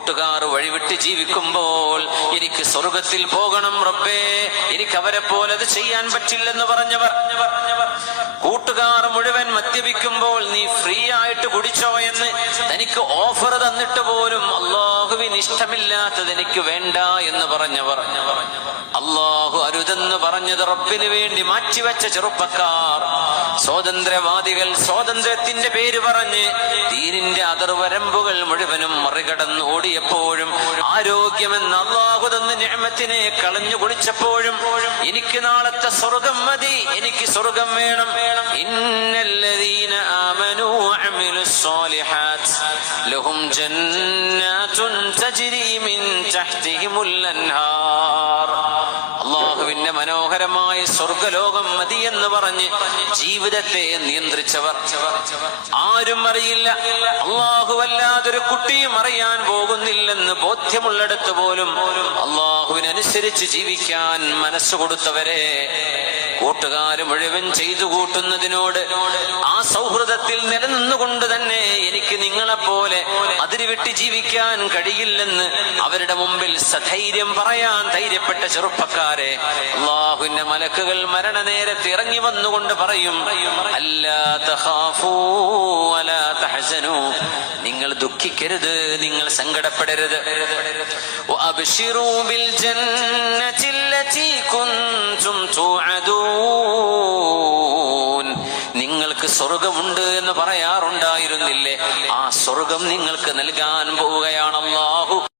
കൂട്ടുകാർ വഴിവിട്ട് ജീവിക്കുമ്പോൾ എനിക്ക് സ്വർഗത്തിൽ പോകണം റബ്ബേ, എനിക്ക് അവരെ പോലെ അത് ചെയ്യാൻ പറ്റില്ലെന്ന് പറഞ്ഞവർ. കൂട്ടുകാർ മുഴുവൻ മദ്യപിക്കുമ്പോൾ നീ ഫ്രീ ആയിട്ട് കുടിച്ചോ എന്ന് തനിക്ക് ഓഫർ തന്നിട്ട് പോലും അള്ളാഹുവിന് ഇഷ്ടമില്ലാത്തത് എനിക്ക് വേണ്ട എന്ന് പറഞ്ഞവർ, അള്ളാഹു അരുതെന്ന് പറഞ്ഞത് റബ്ബിന് വേണ്ടി മാറ്റിവെച്ച ചെറുപ്പക്കാർ, സ്വാതന്ത്ര്യവാദികൾ, സ്വാതന്ത്ര്യത്തിന്റെ പേര് പറഞ്ഞ് ദീനിന്റെ അതിർവരമ്പുകൾ മുഴുവനും മറികടന്ന് ഓടിയപ്പോഴും, ആരോഗ്യമെന്ന് അള്ളാഹു തന്ന നിഅമത്തിനെ കളഞ്ഞു കുടിച്ചപ്പോഴും എനിക്ക് നാളത്തെ സ്വർഗം മതി, എനിക്ക് സ്വർഗം വേണം. ഇന്നല്ലദീന ആമനൂ വഅമിലുസ് സ്വാലിഹാത്ത് ലഹും ജന്നാതുൻ തജ്രി മിൻ തഹ്തിഹിമുൽ അൻഹാർ. അള്ളാഹുവിന്റെ മനോഹരമായ സ്വർഗലോകം മതി എന്ന് പറഞ്ഞ് ജീവിതത്തെ നിയന്ത്രിച്ചവർ. ആരും അറിയില്ല, അള്ളാഹുവല്ലാതൊരു കുട്ടിയും അറിയാൻ പോകുന്നില്ലെന്ന് ബോധ്യമുള്ളിടത്ത് പോലും അള്ളാഹുവിനനുസരിച്ച് ജീവിക്കാൻ മനസ്സ് കൊടുത്തവരെ കൂട്ടുകാര് മുഴുവൻ ചെയ്തു കൂട്ടുന്നതിനോട് ആ സൗഹൃദത്തിൽ നിലനിന്നുകൊണ്ട് തന്നെ എനിക്ക് നിങ്ങളെപ്പോലെ അതിരുവിട്ട് ജീവിക്കാൻ കഴിയില്ലെന്ന് അവരുടെ മുമ്പിൽ സധൈര്യം പറയാൻ ധൈര്യപ്പെട്ട ചെറുപ്പക്കാരെ അല്ലാഹുവിന്റെ മലക്കുകൾ മരണനേരത്ത് ഇറങ്ങി വന്നുകൊണ്ട് പറയും, അല്ലാ തഖാഫൂ വലാ തഹ്സനൂ, നിങ്ങൾ ദുഃഖിക്കരുത്, നിങ്ങൾ സങ്കടപ്പെടരുത്. വഅബ്ശിറൂ ബിൽ ജന്നതി അല്ലതി കുൻതും തുഅദൂൻ, നിങ്ങൾക്ക് സ്വർഗമുണ്ട് എന്ന് പറയാറുണ്ടായിരുന്നില്ലേ, ആ സ്വർഗം നിങ്ങൾക്ക് നൽകാൻ പോവുകയാണ് അല്ലാഹ്.